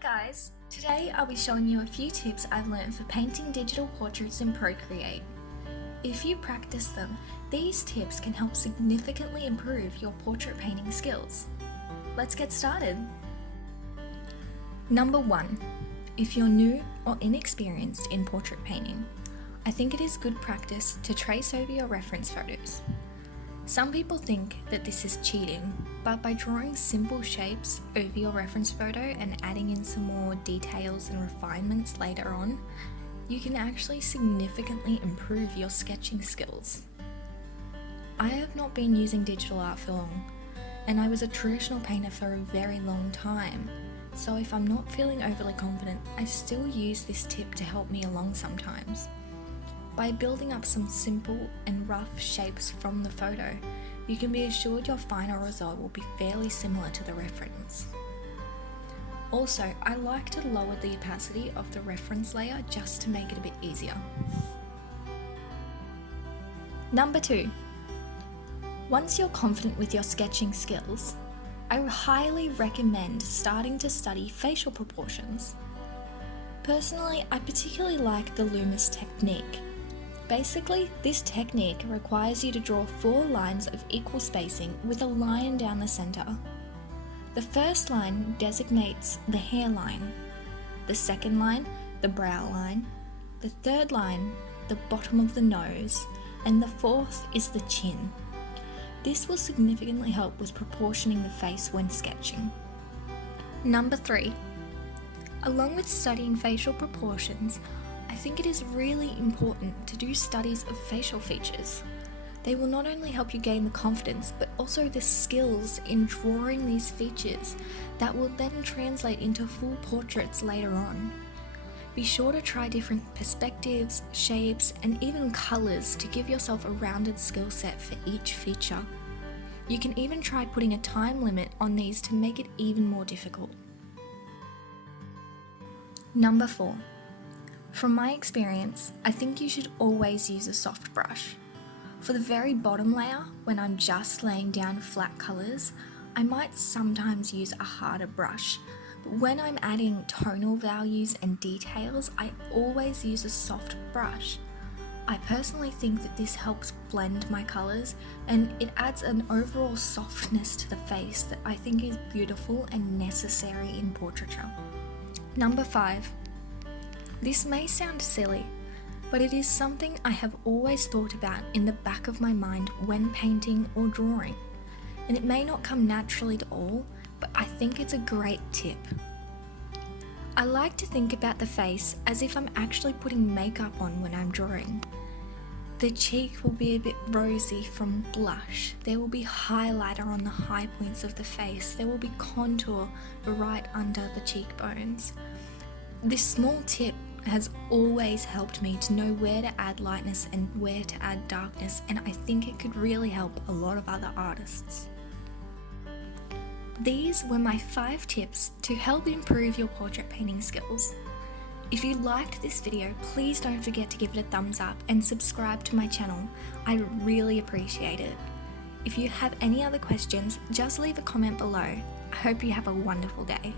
guys! Today I'll be showing you a few tips I've learned for painting digital portraits in Procreate. If you practice them, these tips can help significantly improve your portrait painting skills. Let's get started! Number 1. If you're new or inexperienced in portrait painting, I think it is good practice to trace over your reference photos. Some people think that this is cheating, but by drawing simple shapes over your reference photo and adding in some more details and refinements later on, you can actually significantly improve your sketching skills. I have not been using digital art for long, and I was a traditional painter for a very long time, so if I'm not feeling overly confident, I still use this tip to help me along sometimes. By building up some simple and rough shapes from the photo, you can be assured your final result will be fairly similar to the reference. Also, I like to lower the opacity of the reference layer just to make it a bit easier. Number 2. Once you're confident with your sketching skills, I highly recommend starting to study facial proportions. Personally, I particularly like the Loomis technique. Basically, this technique requires you to draw 4 lines of equal spacing with a line down the center. The first line designates the hairline, the second line, the brow line, the third line, the bottom of the nose, and the fourth is the chin. This will significantly help with proportioning the face when sketching. Number 3. Along with studying facial proportions, I think it is really important to do studies of facial features. They will not only help you gain the confidence, but also the skills in drawing these features that will then translate into full portraits later on. Be sure to try different perspectives, shapes, and even colours to give yourself a rounded skill set for each feature. You can even try putting a time limit on these to make it even more difficult. Number 4. From my experience, I think you should always use a soft brush. For the very bottom layer, when I'm just laying down flat colours, I might sometimes use a harder brush, but when I'm adding tonal values and details, I always use a soft brush. I personally think that this helps blend my colours and it adds an overall softness to the face that I think is beautiful and necessary in portraiture. Number 5. This may sound silly, but it is something I have always thought about in the back of my mind when painting or drawing, and it may not come naturally to all, but I think it's a great tip. I like to think about the face as if I'm actually putting makeup on when I'm drawing. The cheek will be a bit rosy from blush, there will be highlighter on the high points of the face, there will be contour right under the cheekbones. This small tip has always helped me to know where to add lightness and where to add darkness, and I think it could really help a lot of other artists. These were my 5 tips to help improve your portrait painting skills. If you liked this video, please don't forget to give it a thumbs up and subscribe to my channel. I'd really appreciate it. If you have any other questions, just leave a comment below. I hope you have a wonderful day.